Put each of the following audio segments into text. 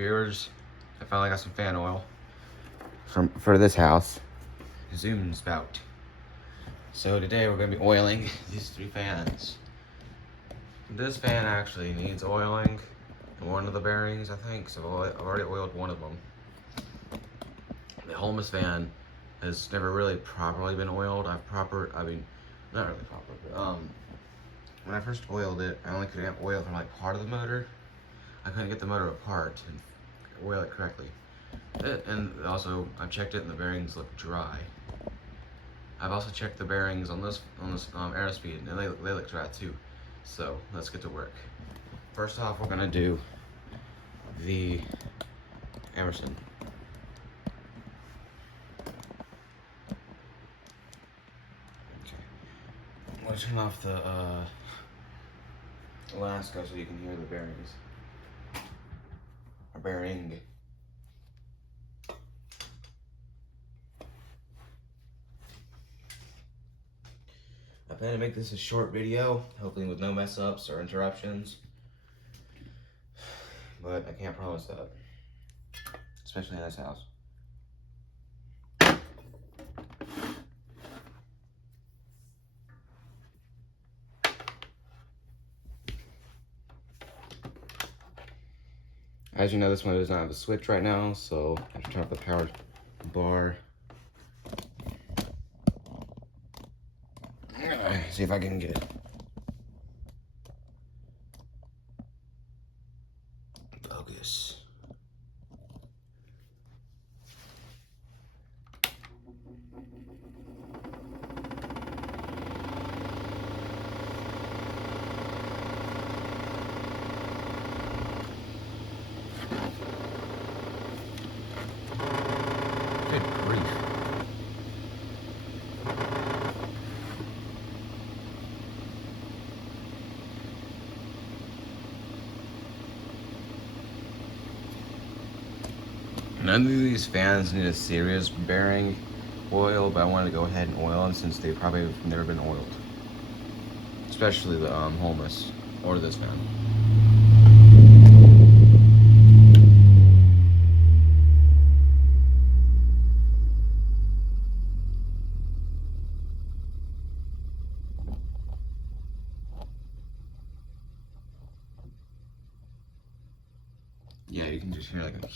viewers, I finally got some fan oil for this house, Zoom Spout. So today we're gonna be oiling these 3 fans. This fan actually needs oiling, and one of the bearings I think, so I've already oiled one of them. The Holmes fan has never really properly been oiled. Not really proper, but when I first oiled it, I only could get oil from like part of the motor. I couldn't get the motor apart and oil it correctly. And also, I've checked it and the bearings look dry. I've also checked the bearings on this Aerospeed, and they look dry too. So let's get to work. First off, we're gonna do the Emerson. Okay. I'm gonna turn off the Alaska so you can hear the bearings. Or bearing. I plan to make this a short video, hopefully with no mess ups or interruptions. But I can't promise that. Especially in this house. As you know, this one does not have a switch right now, so I have to turn off the power bar. See if I can get focus. Good grief. None of these fans need a serious bearing oil, but I wanted to go ahead and oil them since they probably have never been oiled. Especially the Holmes or this fan. Yeah, you can just hear like a...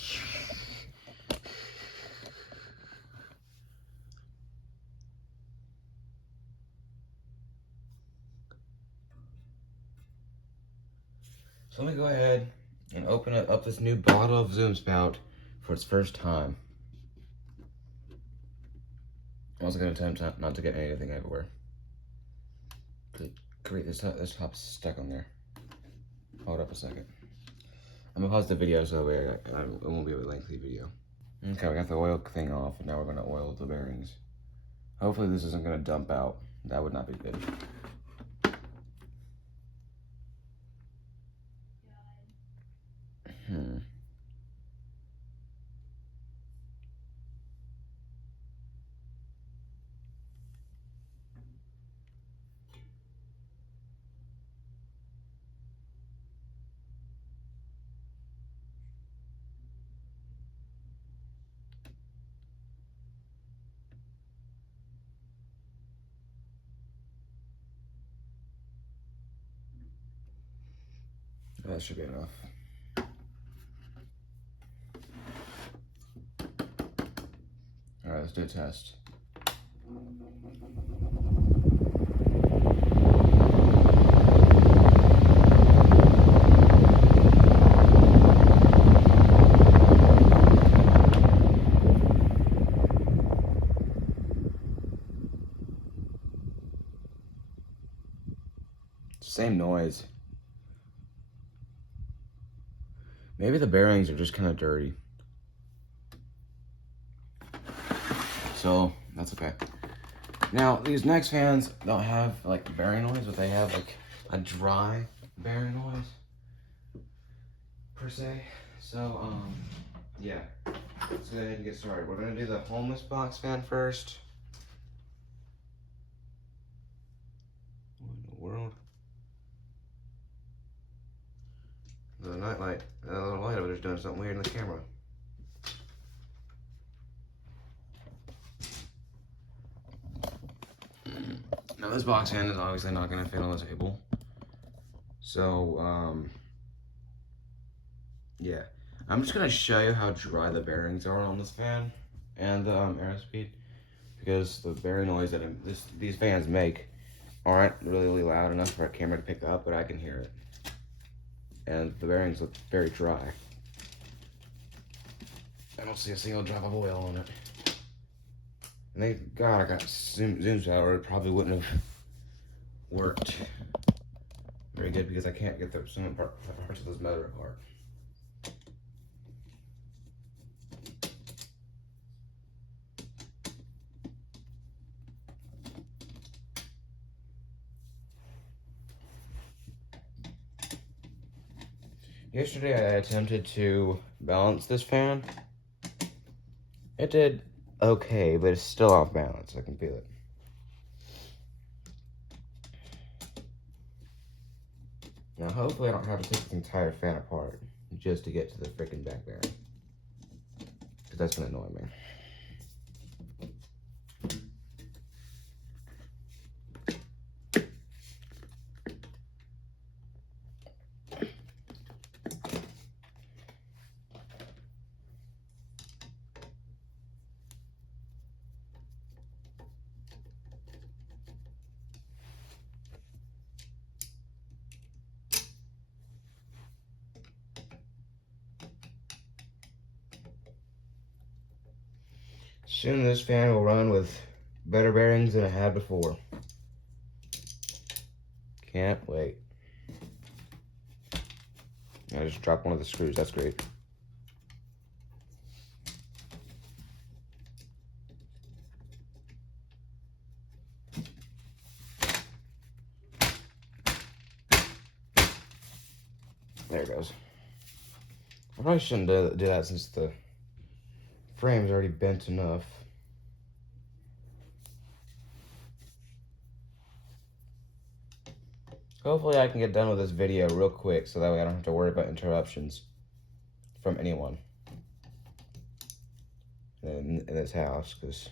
So let me go ahead and open up this new bottle of Zoom Spout for its first time. I'm also going to attempt not to get anything everywhere. Good grief, this top's stuck on there. Hold up a second. I'm gonna pause the video so it won't be a lengthy video. Okay, we got the oil thing off, and now we're gonna oil the bearings. Hopefully this isn't gonna dump out. That would not be good. That should be enough. Alright, let's do a test. Same noise. Maybe the bearings are just kind of dirty. So, that's okay. Now, these next fans don't have like bearing noise, but they have like a dry bearing noise, per se. So, yeah. Let's go ahead and get started. We're gonna do the Holmes box fan first. What in the world? The night light, the little light over there's doing something weird in the camera. Now this box fan is obviously not going to fit on the table. So, yeah. I'm just going to show you how dry the bearings are on this fan and the Aerospeed. Because the bearing noise that these fans make aren't really loud enough for a camera to pick up, but I can hear it. And the bearings look very dry. I don't see a single drop of oil on it. And thank God I got zooms out, or it probably wouldn't have worked very good because I can't get some parts of this motor apart. Yesterday I attempted to balance this fan. It did okay, but it's still off balance. I can feel it. Now hopefully I don't have to take this entire fan apart just to get to the freaking back bearing. Because that's gonna annoy me. Soon this fan will run with better bearings than it had before. Can't wait. I just dropped one of the screws, that's great. There it goes. I probably shouldn't do that since the frame's already bent enough. Hopefully I can get done with this video real quick so that way I don't have to worry about interruptions from anyone in this house, because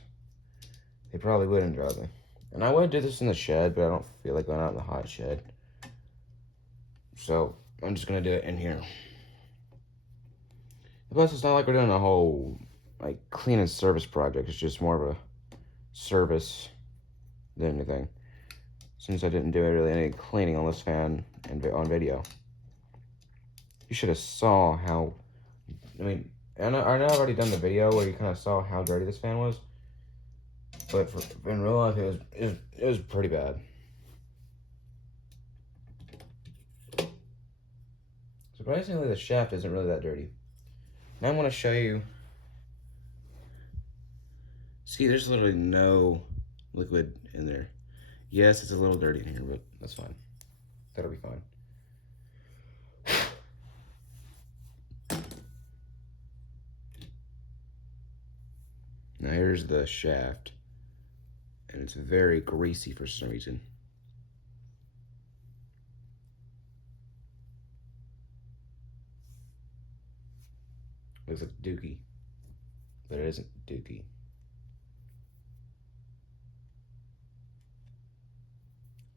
they probably would interrupt me. And I would do this in the shed, but I don't feel like going out in the hot shed. So I'm just gonna do it in here. Plus, it's not like we're doing a whole like clean and service project. It's just more of a service than anything. Since I didn't do really any cleaning on this fan and on video. You should have saw how, I mean, I know I've already done the video where you kind of saw how dirty this fan was. But in real life, it was pretty bad. Surprisingly, the shaft isn't really that dirty. Now I'm going to show you. See, there's literally no liquid in there. Yes, it's a little dirty in here, but that's fine. That'll be fine. Now here's the shaft. And it's very greasy for some reason. Looks like Dookie. But it isn't Dookie.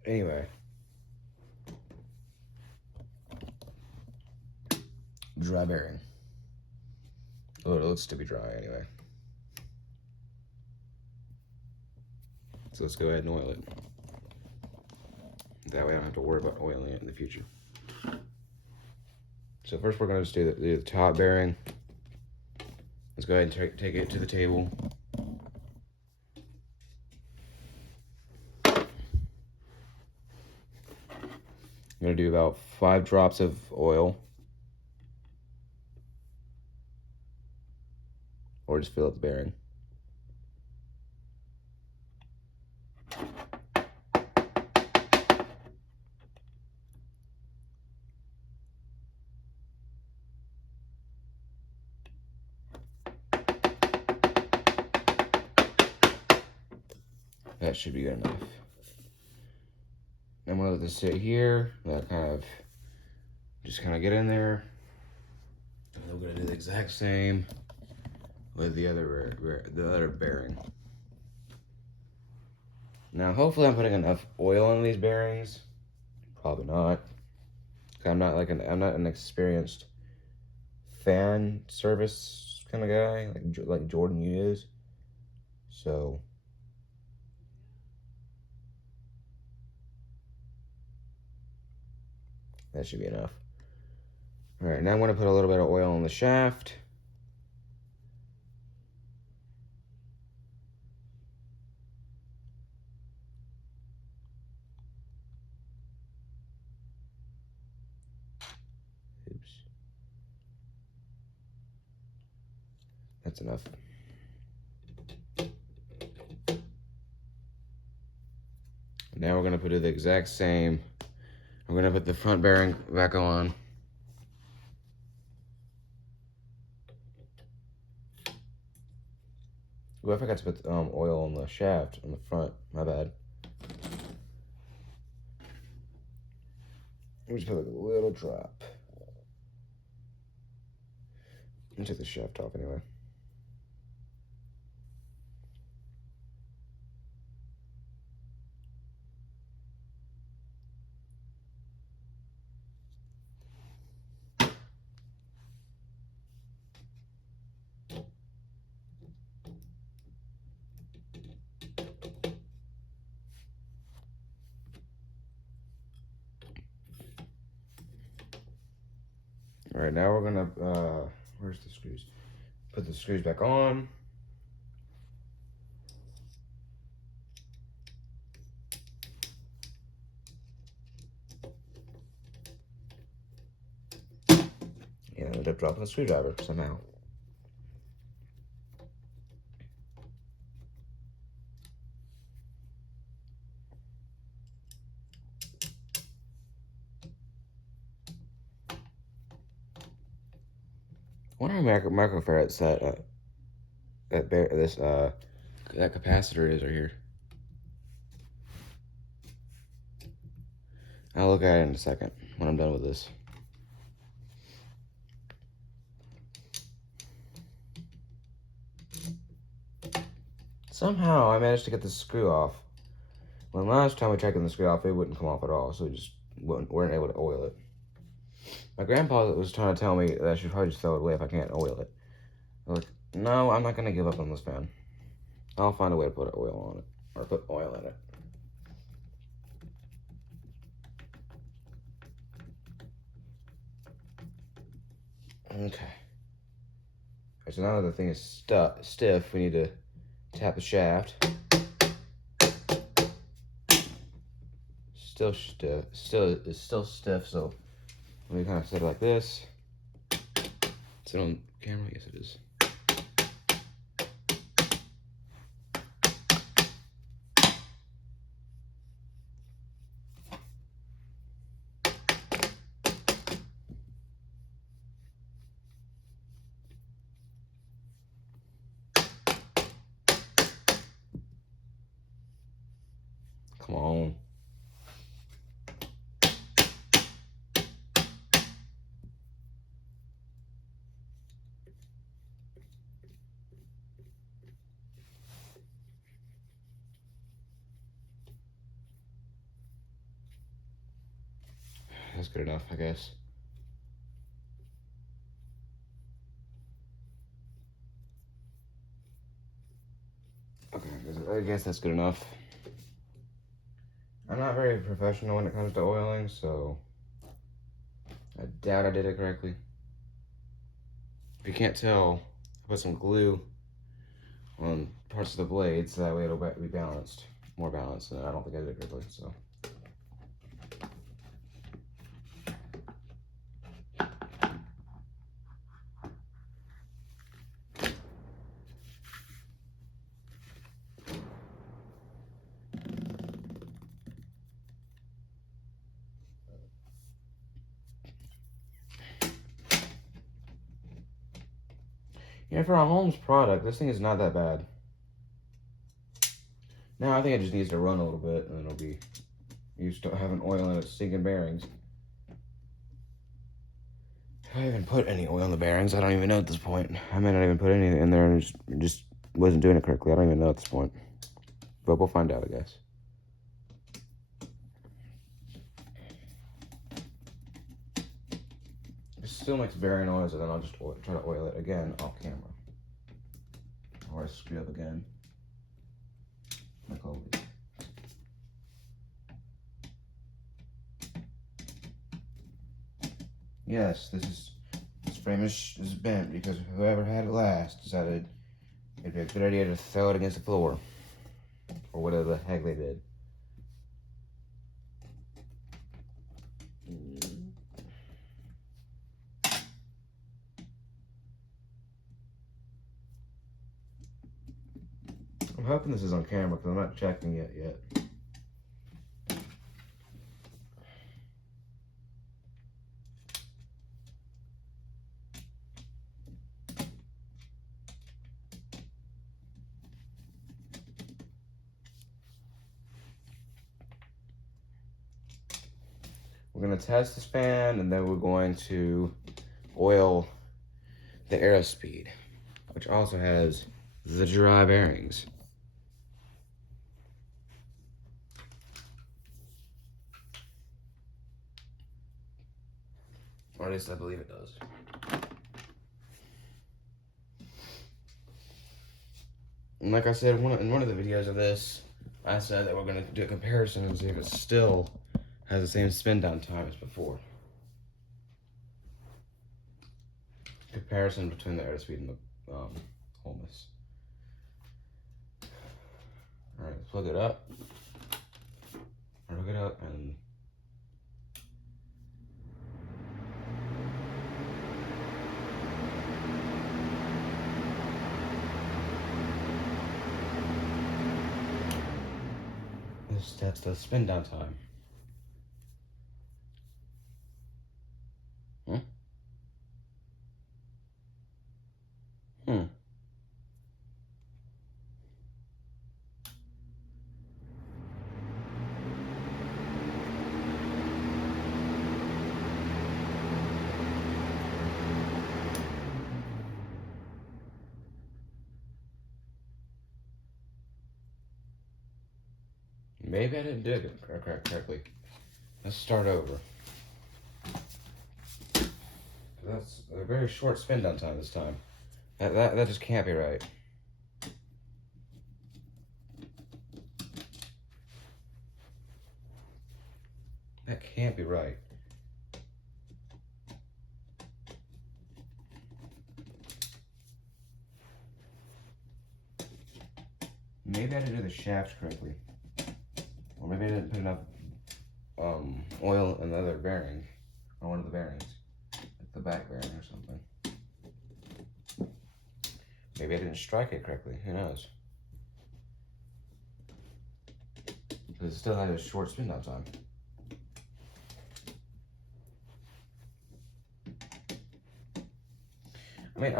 Anyway. Dry bearing. Oh, it looks to be dry anyway. So let's go ahead and oil it. That way I don't have to worry about oiling it in the future. So first we're going to just do the top bearing. Let's go ahead and take it to the table. I'm going to do about 5 drops of oil. Or just fill up the bearing. That should be good enough. I'm gonna let this sit here. That kind of Just kind of get in there. And we're gonna do the exact same with the other bearing. Now, hopefully, I'm putting enough oil in these bearings. Probably not. I'm not an experienced fan service kind of guy like Jordan is. So that should be enough. All right, now I'm going to put a little bit of oil on the shaft. Oops. That's enough. Now we're going to do the exact same. We're going to put the front bearing back on. Oh, I forgot to put oil on the shaft on the front. My bad. Let me just put like a little drop. Let me take the shaft off anyway. All right, now we're gonna, where's the screws? Put the screws back on. And I ended up dropping the screwdriver somehow. I wonder how many microfarads that capacitor is right here. I'll look at it in a second when I'm done with this. Somehow I managed to get the screw off. When last time we tried getting the screw off, it wouldn't come off at all, so we just weren't able to oil it. My grandpa was trying to tell me that I should probably just throw it away if I can't oil it. I was like, no, I'm not going to give up on this fan. I'll find a way to put oil on it, or put oil in it. Okay. So now that the thing is stiff, we need to tap the shaft. It's still stiff, so let me kind of set it like this. Is it on camera? Yes, it is. Come on. That's good enough, I guess. Okay, I guess that's good enough. I'm not very professional when it comes to oiling, so I doubt I did it correctly. If you can't tell, I put some glue on parts of the blade so that way it'll be balanced, more balanced, and I don't think I did it correctly, so. Yeah, for a Holmes product, this thing is not that bad. Now I think it just needs to run a little bit, and it'll be used to having oil in its sinking bearings. I haven't put any oil in the bearings. I don't even know at this point. I may not even put any in there and just wasn't doing it correctly. I don't even know at this point. But we'll find out, I guess. It still makes bearing noise, and then I'll just try to oil it again off camera. Or I screw up again. Like always. Yes, this frame is bent because whoever had it last decided it'd be a good idea to throw it against the floor. Or whatever the heck they did. I'm hoping this is on camera because I'm not checking it yet. We're going to test this fan, and then we're going to oil the Aerospeed, which also has the dry bearings. Or at least I believe it does. And like I said in one of the videos of this, I said that we're going to do a comparison and see if it still has the same spin down time as before. Comparison between the Aerospeed and the Holmes. Alright, let's plug it up. Plug it up and that's the spin down time. Maybe I didn't do it correctly. Let's start over. That's a very short spin down time this time. That just can't be right. That can't be right. Maybe I didn't do the shaft correctly. Or maybe I didn't put enough oil in the other bearing. Or one of the bearings. Like the back bearing or something. Maybe I didn't strike it correctly. Who knows? Because it still had a short spin down time. I mean,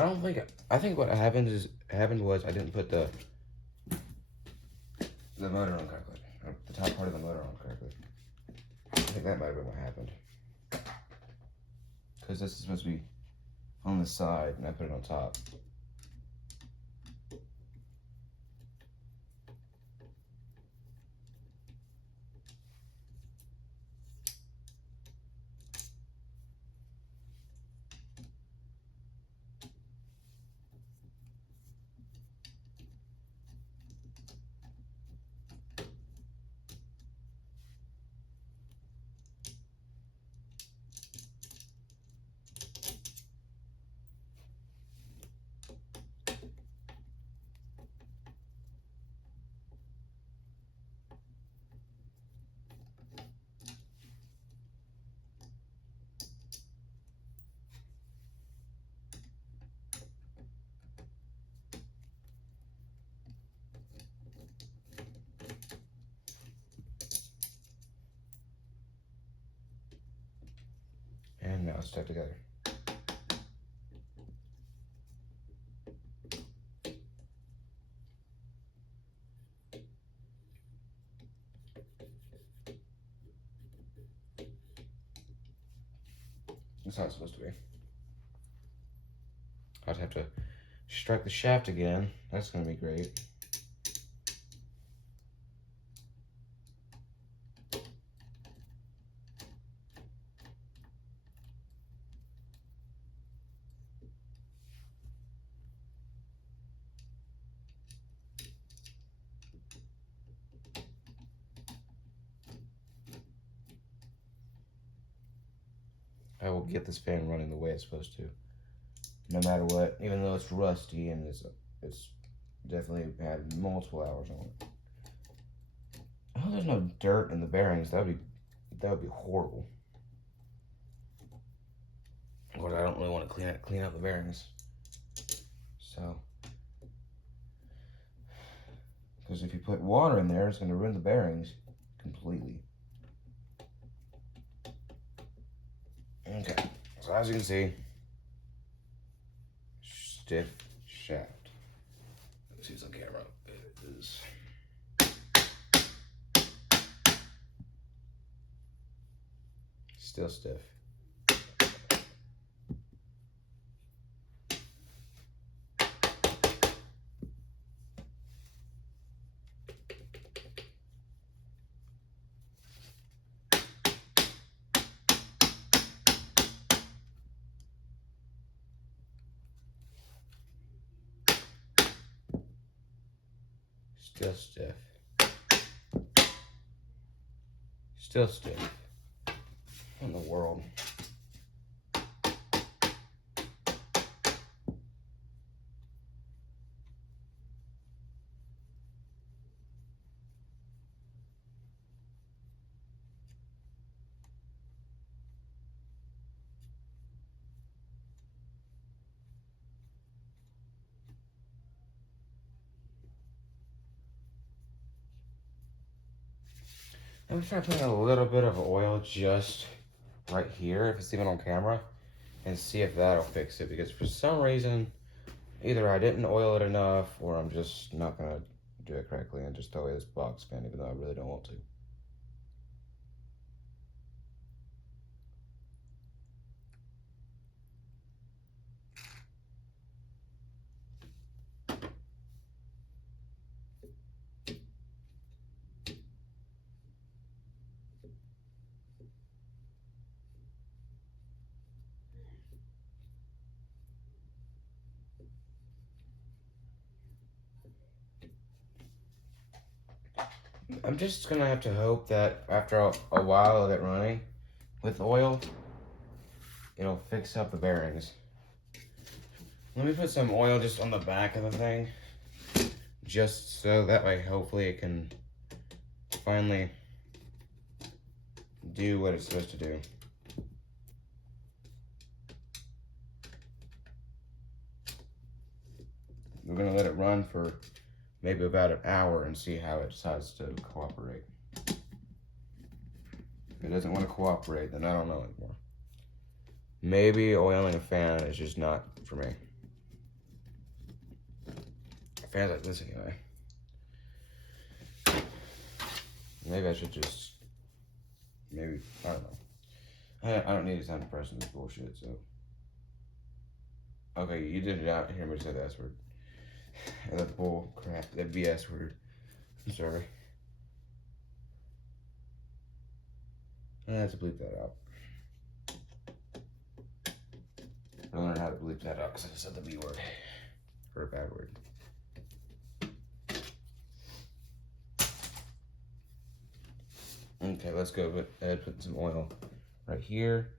I think what happened was I didn't put the motor on correctly. Or the top part of the motor on correctly. I think that might have been what happened. Because this is supposed to be on the side and I put it on top. And now it's stuck together. It's not supposed to be. have to strike the shaft again. That's gonna be great. I will get this fan running the way it's supposed to, no matter what. Even though it's rusty and it's definitely had multiple hours on it. Oh, there's no dirt in the bearings. That would be horrible. Of course, I don't really want to clean out the bearings. So, because if you put water in there, it's going to ruin the bearings completely. Okay, so as you can see, stiff shaft. Let's see what's on camera. It is. Still stiff. Still stiff. Still stiff. What in the world? I'm just trying to put in a little bit of oil just right here, if it's even on camera, and see if that'll fix it, because for some reason, either I didn't oil it enough, or I'm just not gonna do it correctly and just throw away this box fan, even though I really don't want to. I'm just gonna have to hope that after a while of it running with oil, it'll fix up the bearings. Let me put some oil just on the back of the thing, just so that way hopefully it can finally do what it's supposed to do. We're gonna let it run for maybe about an hour and see how it decides to cooperate. If it doesn't want to cooperate, then I don't know anymore. Maybe oiling a fan is just not for me. Fans like this anyway. Maybe I should just, I don't know. I don't need to sound depressing this bullshit, so. Okay, you did it out. Hear me say the S word. That bull crap, that BS word. I'm sorry. I have to bleep that out. I learned how to bleep that out because I said the B word. Or a bad word. Okay, let's go ahead put some oil right here.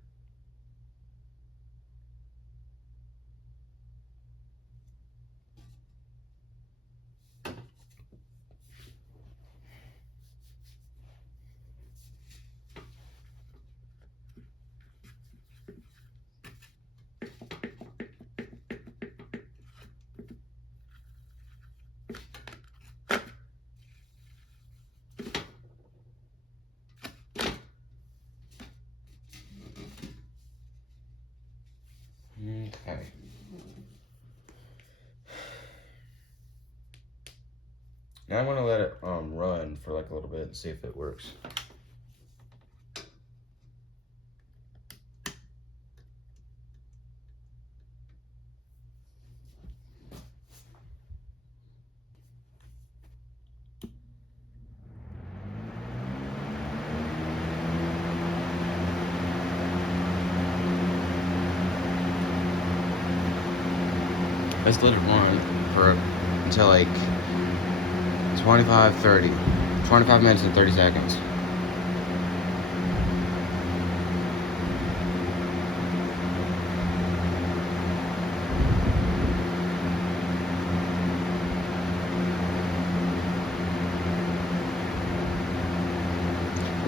Okay. Now I'm gonna let it run for like a little bit and see if it works. I just let it run for until like 25 minutes and 30 seconds.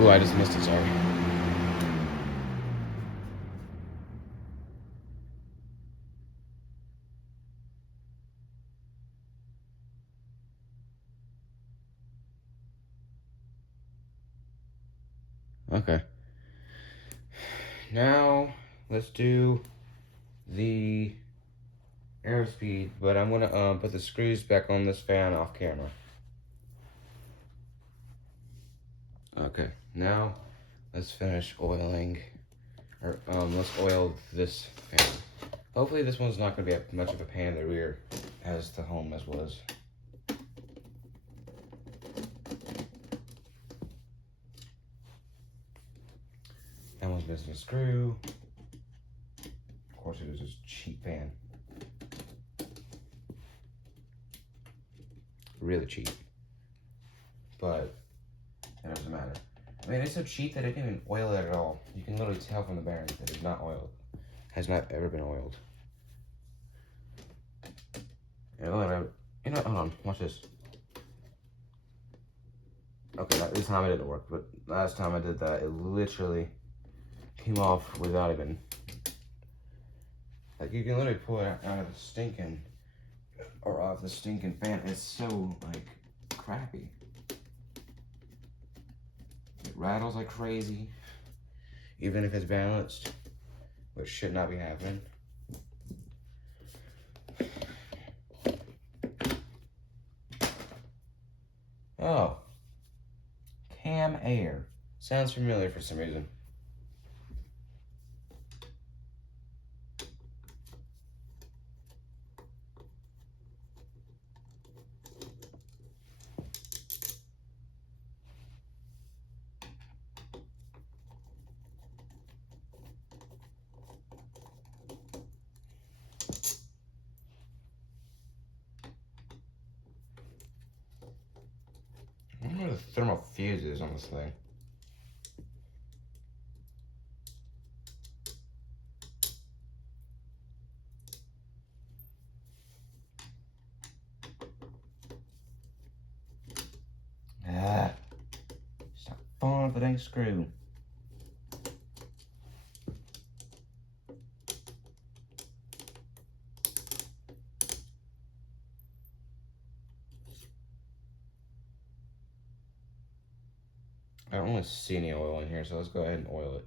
Ooh, I just missed it, sorry. Okay. Now, let's do the airspeed, but I'm gonna put the screws back on this fan off camera. Okay, now let's finish oiling, or let's oil this fan. Hopefully this one's not gonna be much of a pain in the rear as the home as was. That one's missing a screw. Of course it was just a cheap fan. Really cheap. But it doesn't matter. I mean, it's so cheap that I didn't even oil it at all. You can literally tell from the bearings that it's not oiled. Has not ever been oiled. You know, hold on, watch this. Okay, this time it didn't work, but last time I did that, it literally came off without even, like, you can literally pull it out of the stinking, or off the stinking fan. It's so, like, crappy. It rattles like crazy, even if it's balanced, which should not be happening. Oh, Cam Air. Sounds familiar for some reason. I wonder where the thermal fuse is on this thing. Ah, stop falling off the dang screw. I don't want to see any oil in here, so let's go ahead and oil it.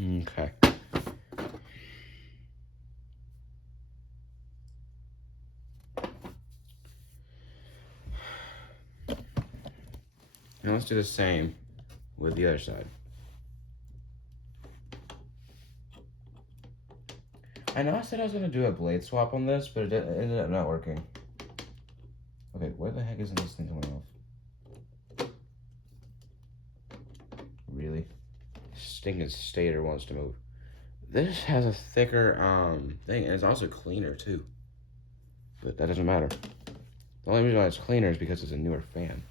Okay. Now let's do the same with the other side. I know I said I was going to do a blade swap on this, but it ended up not working. Okay, where the heck isn't this thing coming off? Really? Stinking stator wants to move. This has a thicker thing, and it's also cleaner too. But that doesn't matter. The only reason why it's cleaner is because it's a newer fan.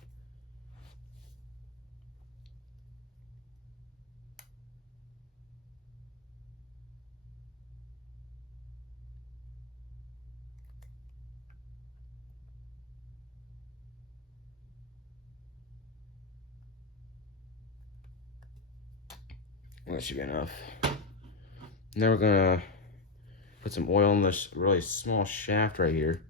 That should be enough. Now we're gonna put some oil in this really small shaft right here.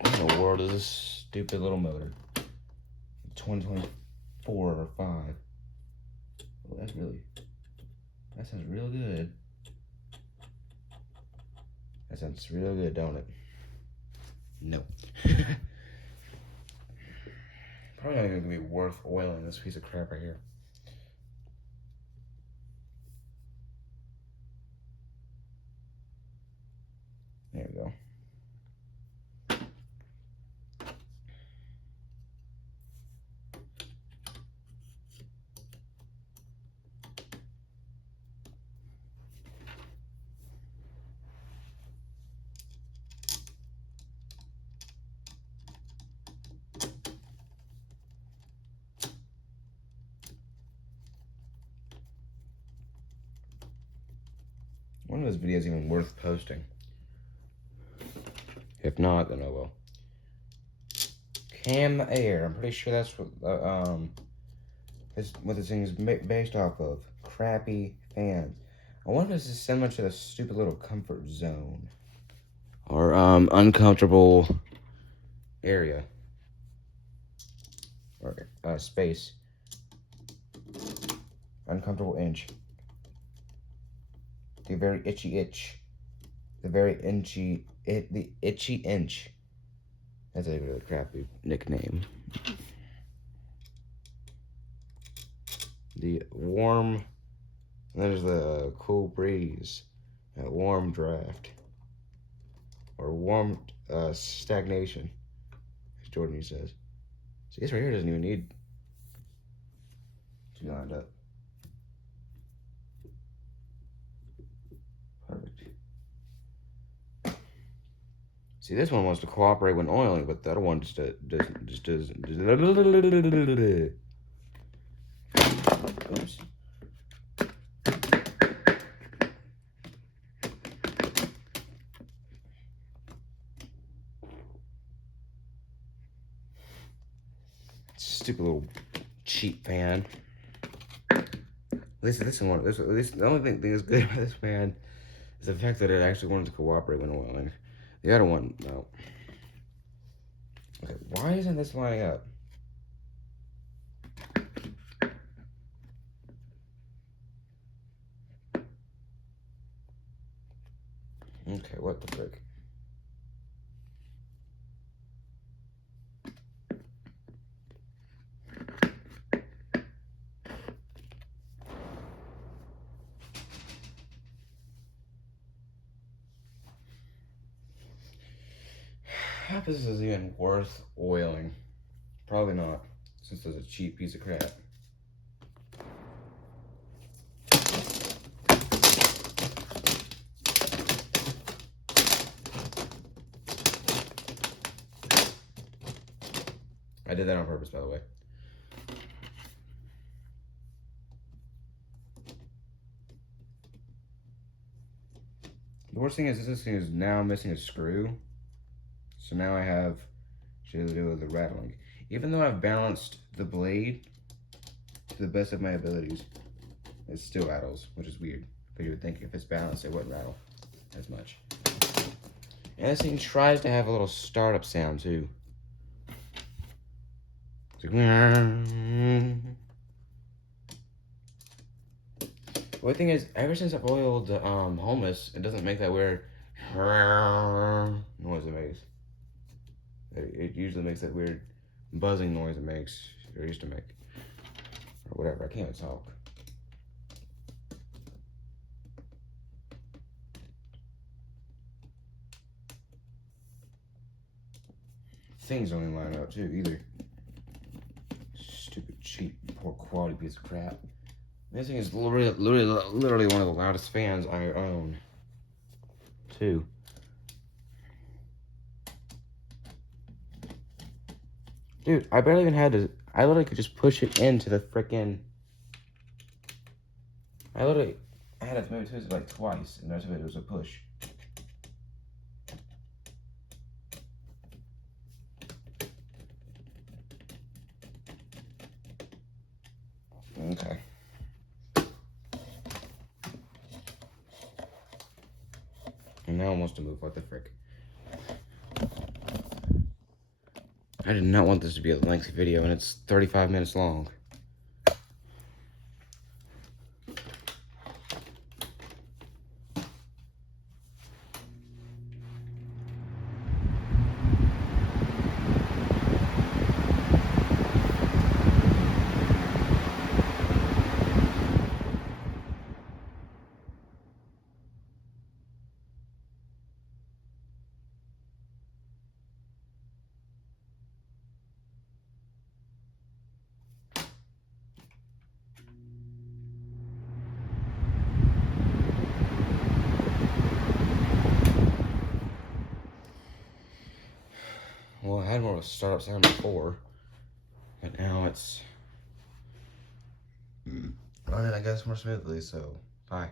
What in the world is this stupid little motor? 2024 or 5. Oh, that sounds real good. That sounds real good, don't it? No. Probably not even gonna be worth oiling this piece of crap right here. There we go. One of those videos even worth posting. If not, then oh well. Cam Air. I'm pretty sure that's what this thing is based off of. Crappy fans. I wonder if this is similar to the stupid little comfort zone or uncomfortable area or space. Uncomfortable inch. The very itchy itch. The very the itchy inch. That's a really crappy nickname. The warm. There's the cool breeze. Warm draft. Or warm stagnation, as Jordan says. See, this right here doesn't even need to be lined up. Perfect. See, this one wants to cooperate when oiling, but the other one just does. Oops. Stupid little cheap fan. At least the only thing that's good about this fan is the fact that it actually wanted to cooperate when oiling. The other one, no. Okay, why isn't this lining up? Okay, what the frick? I hope this is even worth oiling. Probably not, since it's a cheap piece of crap. I did that on purpose, by the way. The worst thing is this thing is now missing a screw. So now I have to do with the rattling. Even though I've balanced the blade to the best of my abilities, it still rattles, which is weird. But you would think if it's balanced, it wouldn't rattle as much. And this thing tries to have a little startup sound too. It's like, the only thing is, ever since I've oiled the Homeless, it doesn't make that weird noise it makes. It usually makes that weird buzzing noise it makes, or used to make. Or whatever, I can't talk. Things don't even line up too, either. Stupid, cheap, poor quality piece of crap. This thing is literally one of the loudest fans I own, too. Dude, I barely even had to, I literally could just push it into the frickin', I had to maybe twist it like twice, and the rest of it was a push. Okay. And now it wants to move, what the frick. I did not want this to be a lengthy video, and it's 35 minutes long. Well, I had more of a startup sound before, but now it's running, I guess, more smoothly, so bye.